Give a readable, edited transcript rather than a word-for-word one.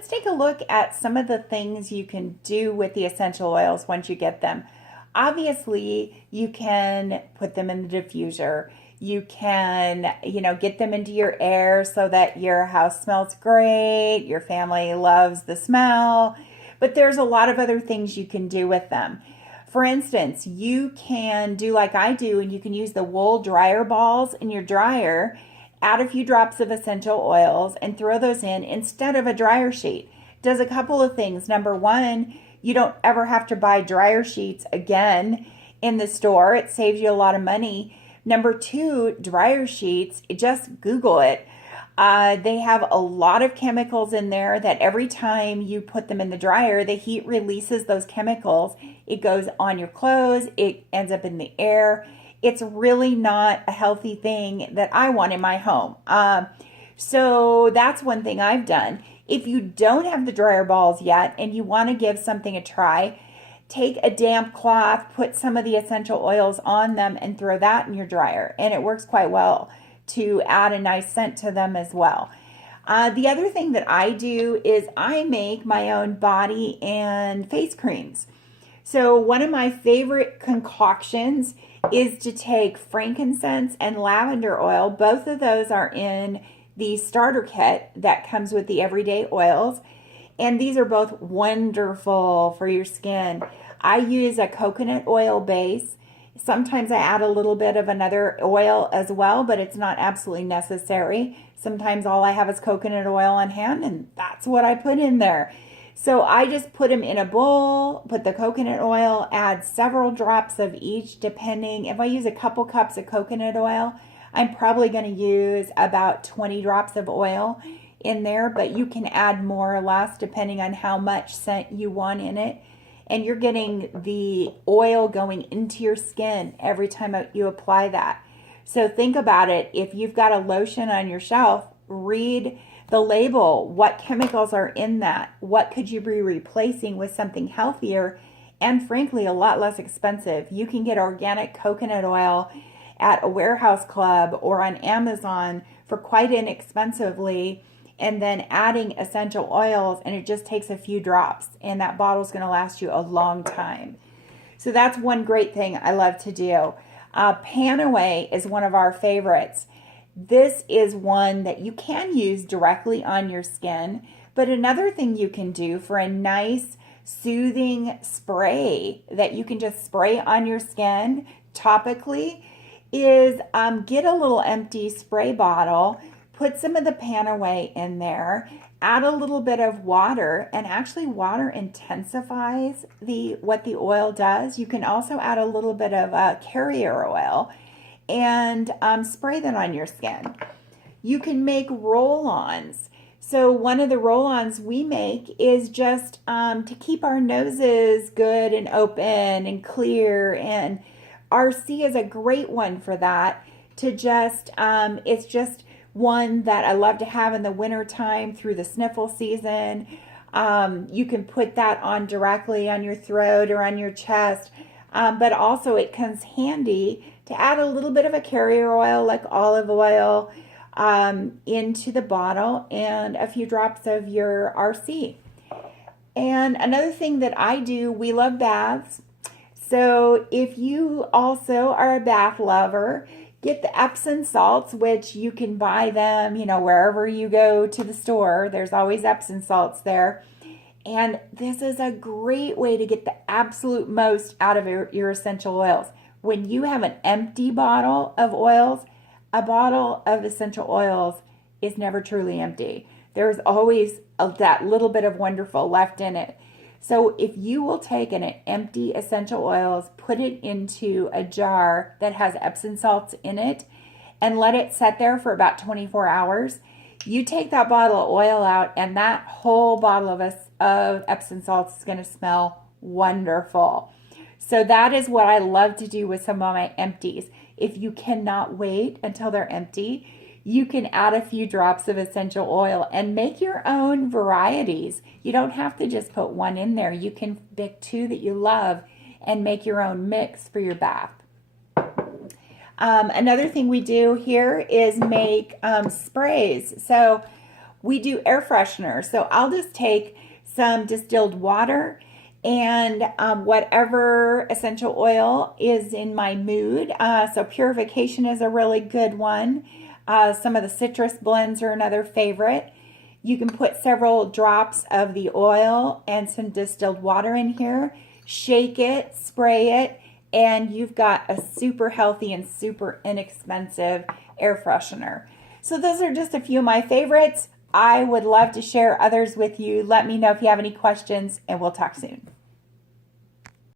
let's take a look at some of the things you can do with the essential oils once you get them. Obviously, you can put them in the diffuser. You can, get them into your air so that your house smells great, your family loves the smell, but there's a lot of other things you can do with them. For instance, you can do like I do, and you can use the wool dryer balls in your dryer, add a few drops of essential oils, and throw those in instead of a dryer sheet. Does a couple of things. Number one, you don't ever have to buy dryer sheets again in the store. It saves you a lot of money. Number two, dryer sheets, just Google it. They have a lot of chemicals in there that every time you put them in the dryer, the heat releases those chemicals. It goes on your clothes, it ends up in the air. It's really not a healthy thing that I want in my home. So that's one thing I've done. If you don't have the dryer balls yet and you want to give something a try, take a damp cloth, put some of the essential oils on them, and throw that in your dryer. And it works quite well to add a nice scent to them as well. The other thing that I do is I make my own body and face creams. So one of my favorite concoctions is to take frankincense and lavender oil. Both of those are in the starter kit that comes with the everyday oils. And these are both wonderful for your skin. I use a coconut oil base. Sometimes I add a little bit of another oil as well, but it's not absolutely necessary. Sometimes all I have is coconut oil on hand, and that's what I put in there. So I just put them in a bowl, put the coconut oil, add several drops of each depending. If I use a couple cups of coconut oil, I'm probably going to use about 20 drops of oil in there, but you can add more or less depending on how much scent you want in it. And you're getting the oil going into your skin every time you apply that. So think about it. If you've got a lotion on your shelf, read the label. What chemicals are in that? What could you be replacing with something healthier and frankly a lot less expensive? You can get organic coconut oil at a warehouse club or on Amazon for quite inexpensively, and then adding essential oils, and it just takes a few drops, and that bottle's going to last you a long time. So that's one great thing I love to do. Panaway is one of our favorites. This is one that you can use directly on your skin, but another thing you can do for a nice soothing spray that you can just spray on your skin topically is get a little empty spray bottle, put some of the Panaway in there, add a little bit of water, and actually water intensifies what the oil does. You can also add a little bit of carrier oil and spray that on your skin. You can make roll-ons. So one of the roll-ons we make is just to keep our noses good and open and clear, and RC is a great one for that. It's just one that I love to have in the winter time through the sniffle season. You can put that on directly on your throat or on your chest, but also it comes handy to add a little bit of a carrier oil like olive oil into the bottle and a few drops of your RC. And another thing that I do, we love baths. So if you also are a bath lover, get the Epsom salts, which you can buy them, wherever you go to the store. There's always Epsom salts there. And this is a great way to get the absolute most out of your essential oils. When you have an empty bottle of oils, a bottle of essential oils is never truly empty. There's always that little bit of wonderful left in it. So if you will take an empty essential oils, put it into a jar that has Epsom salts in it, and let it set there for about 24 hours, you take that bottle of oil out, and that whole bottle of Epsom salts is going to smell wonderful. So that is what I love to do with some of my empties. If you cannot wait until they're empty, you can add a few drops of essential oil and make your own varieties. You don't have to just put one in there. You can pick two that you love and make your own mix for your bath. Another thing we do here is make sprays. So we do air freshener. So I'll just take some distilled water and whatever essential oil is in my mood. So purification is a really good one. Some of the citrus blends are another favorite. You can put several drops of the oil and some distilled water in here, shake it, spray it, and you've got a super healthy and super inexpensive air freshener. So those are just a few of my favorites. I would love to share others with you. Let me know if you have any questions, and we'll talk soon.